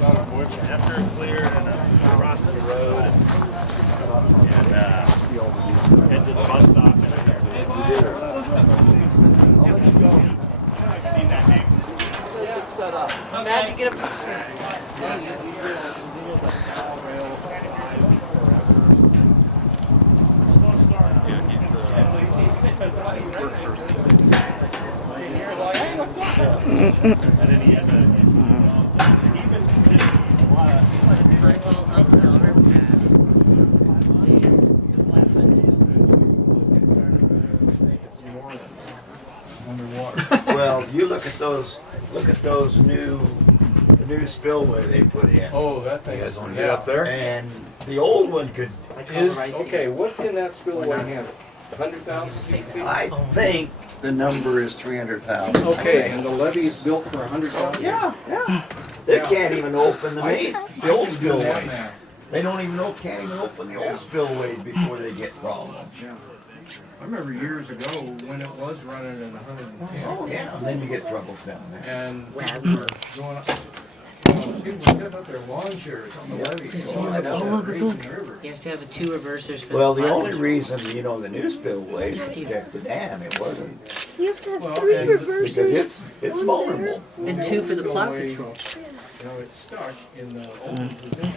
After it cleared and across the road and head to the bus stop. Matt, you get a... And then he had to even consider a lot Well, you look at those the new spillway they put in. Oh, that thing is Get up there? And the old one could, okay, what can that spillway handle? 100,000 feet? I think the number is 300,000. Okay, and the levee is built for 100,000? Yeah, yeah. They can't even open the main, the old spillway. Math. They can't even open the old spillways before they get problems. Yeah. I remember years ago when it was running at 110. Oh, yeah, and then you get troubles down there. And we were going up, people were setting up their lawn chairs on the levee. Going up that raging river. You have to have two reversers for Well, the the plow only control. reason, the new spillways protect the dam, it wasn't, You have to have Well, three and- because reversers. it's vulnerable. And two for the plow Spillway, control. You know, it's stuck in the old position.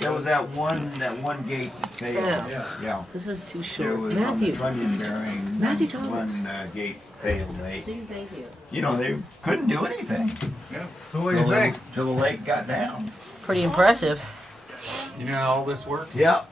There was that one gate that failed. Yeah. Yeah. This is too There short. was on the Matthew. Trunnion bearing, Matthew Thomas. one gate failed. They, Thank you. they couldn't do anything Yeah. So what do you think? till the lake got down. Pretty impressive. You know how all this works? Yeah.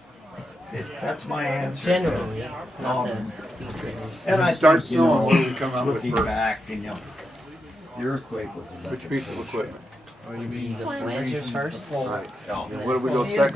That's my answer. Generally, not Um, the details. And I Start think, snowing, what do we come out with looking first? back, the earthquake was a Which piece of equipment? Oh, you mean The flangers first? Right. Oh, What do we go second?